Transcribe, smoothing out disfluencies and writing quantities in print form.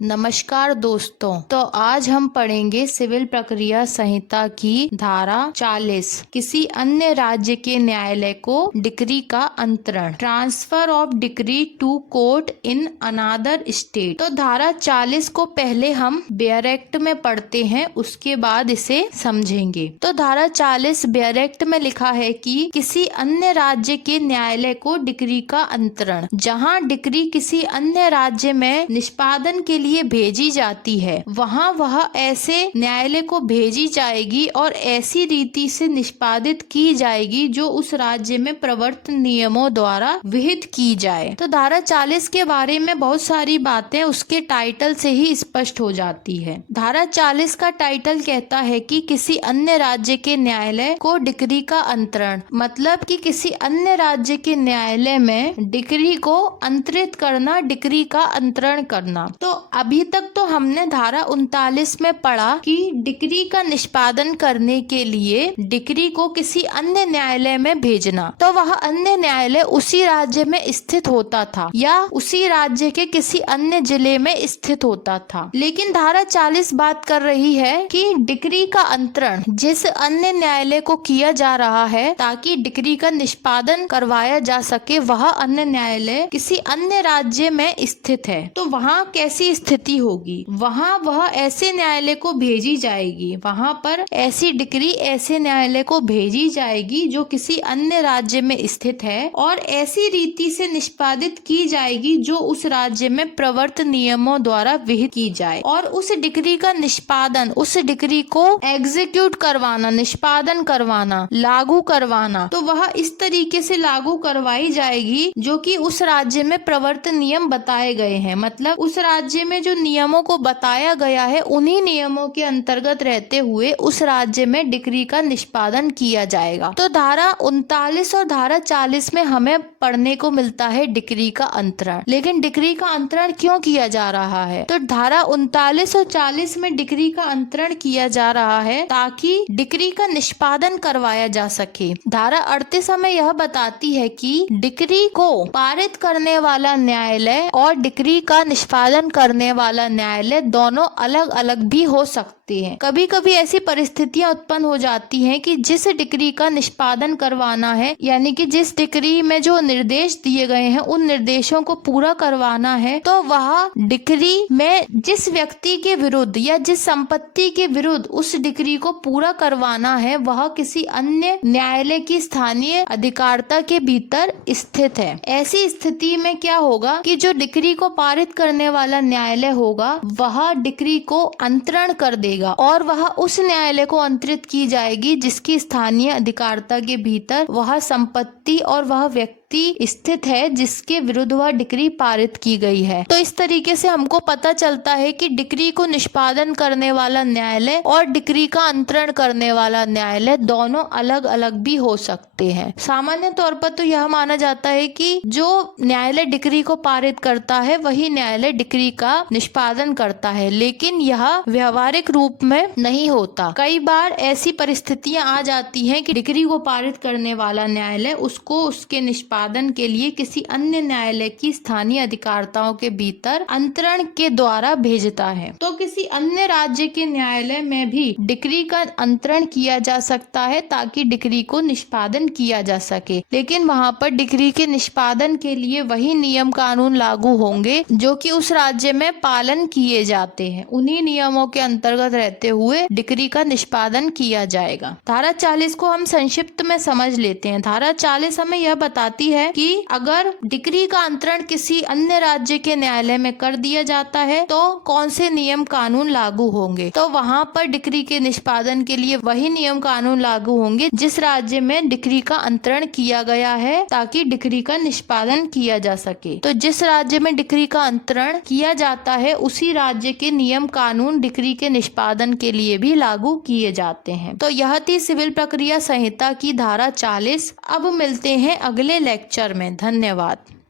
नमस्कार दोस्तों, तो आज हम पढ़ेंगे सिविल प्रक्रिया संहिता की धारा 40 किसी अन्य राज्य के न्यायालय को डिक्री का अंतरण, transfer of decree to court in another state. तो धारा 40 को पहले हम बेयर एक्ट में पढ़ते हैं, उसके बाद इसे समझेंगे। तो धारा 40 बेयर एक्ट में लिखा है कि किसी अन्य राज्य के न्यायालय को डिक्री का अंतरण, जहाँ डिक्री किसी अन्य राज्य में निष्पादन के लिए भेजी जाती है, वहाँ वह ऐसे न्यायालय को भेजी जाएगी और ऐसी रीति से निष्पादित की जाएगी जो उस राज्य में प्रवर्तन नियमों द्वारा विहित की जाए। तो धारा 40 के बारे में बहुत सारी बातें उसके टाइटल से ही स्पष्ट हो जाती है। धारा 40 का टाइटल कहता है कि किसी अन्य राज्य के न्यायालय को डिक्री का अंतरण, मतलब कि किसी अन्य राज्य के न्यायालय में डिक्री को अंतरित करना, डिक्री का अंतरण करना। तो अभी तक तो हमने धारा 39 में पढ़ा कि डिक्री का निष्पादन करने के लिए डिक्री को किसी अन्य न्यायालय में भेजना, तो वह अन्य न्यायालय उसी राज्य में स्थित होता था या उसी राज्य के किसी अन्य जिले में स्थित होता था। लेकिन धारा 40 बात कर रही है कि डिक्री का अंतरण जिस अन्य न्यायालय को किया जा रहा है ताकि डिक्री का निष्पादन करवाया जा सके, वह अन्य न्यायालय किसी अन्य राज्य में स्थित है। तो वहाँ कैसी स्थिति होगी? वहाँ वह ऐसे न्यायालय को भेजी जाएगी, वहाँ पर ऐसी डिक्री ऐसे न्यायालय को भेजी जाएगी जो किसी अन्य राज्य में स्थित है और ऐसी रीति से निष्पादित की जाएगी जो उस राज्य में प्रवर्तन नियमों द्वारा विहित की जाए। और उस डिक्री का निष्पादन, उस डिक्री को एग्जीक्यूट करवाना, निष्पादन करवाना, लागू करवाना, तो वह इस तरीके से लागू करवाई जाएगी जो कि उस राज्य में प्रवर्तन नियम बताए गए हैं। मतलब उस राज्य में जो नियमों को बताया गया है, उन्हीं नियमों के अंतर्गत रहते हुए उस राज्य में डिक्री का निष्पादन किया जाएगा। तो धारा 39 और धारा 40 में हमें पढ़ने को मिलता है डिक्री का अंतरण। लेकिन डिक्री का अंतरण क्यों किया जा रहा है? तो धारा 39 और 40 में डिक्री का अंतरण किया जा रहा है ताकि डिक्री का निष्पादन करवाया जा सके। धारा 38 हमें यह बताती है कि डिक्री को पारित करने वाला न्यायालय और डिक्री का निष्पादन करने वाला न्यायालय दोनों अलग अलग भी हो सकते हैं। कभी कभी ऐसी परिस्थितियां उत्पन्न हो जाती हैं कि जिस डिक्री का निष्पादन करवाना है, यानी कि जिस डिक्री में जो निर्देश दिए गए हैं उन निर्देशों को पूरा करवाना है, तो वह डिक्री में जिस व्यक्ति के विरुद्ध या जिस संपत्ति के विरुद्ध उस डिक्री को पूरा करवाना है, वह किसी अन्य न्यायालय की स्थानीय अधिकारता के भीतर स्थित है। ऐसी स्थिति में क्या होगा कि जो डिक्री को पारित करने वाला न्यायालय होगा वह डिक्री को अंतरण कर देगा और वह उस न्यायालय को अंतरित की जाएगी जिसकी स्थानीय अधिकारता के भीतर वह संपत्ति और वह व्यक्ति स्थित है जिसके विरुद्ध वह डिक्री पारित की गई है। तो इस तरीके से हमको पता चलता है कि डिक्री को निष्पादन करने वाला न्यायालय और डिक्री का अंतरण करने वाला न्यायालय दोनों अलग अलग भी हो सकते हैं। सामान्य तौर पर तो यह माना जाता है कि जो न्यायालय डिक्री को पारित करता है वही न्यायालय डिक्री का निष्पादन करता है, लेकिन यह व्यवहारिक रूप में नहीं होता। कई बार ऐसी परिस्थितियां आ जाती हैं कि डिक्री को पारित करने वाला न्यायालय उसको उसके निष्पादन के लिए किसी अन्य न्यायालय की स्थानीय अधिकारताओं के भीतर अंतरण के द्वारा भेजता है। तो किसी अन्य राज्य के न्यायालय में भी डिक्री का अंतरण किया जा सकता है ताकि डिक्री को निष्पादन किया जा सके, लेकिन वहाँ पर डिक्री के निष्पादन के लिए वही नियम कानून लागू होंगे जो कि उस राज्य में पालन किए जाते हैं। उन्हीं नियमों के अंतर्गत रहते हुए डिक्री का निष्पादन किया जाएगा। धारा 40 को हम संक्षिप्त में समझ लेते हैं। धारा 40 हमें यह बताती है कि अगर डिक्री का अंतरण किसी अन्य राज्य के न्यायालय में कर दिया जाता है तो कौन से नियम कानून लागू होंगे। तो वहाँ पर डिक्री के निष्पादन के लिए वही नियम कानून लागू होंगे जिस राज्य में डिक्री का अंतरण किया गया है ताकि डिक्री का निष्पादन किया जा सके। तो जिस राज्य में डिक्री का अंतरण किया जाता है उसी राज्य के नियम कानून डिक्री के निष्पादन के लिए भी लागू किए जाते हैं। तो यह थी सिविल प्रक्रिया संहिता की धारा 40। अब मिलते हैं अगले लेक्चर में। धन्यवाद।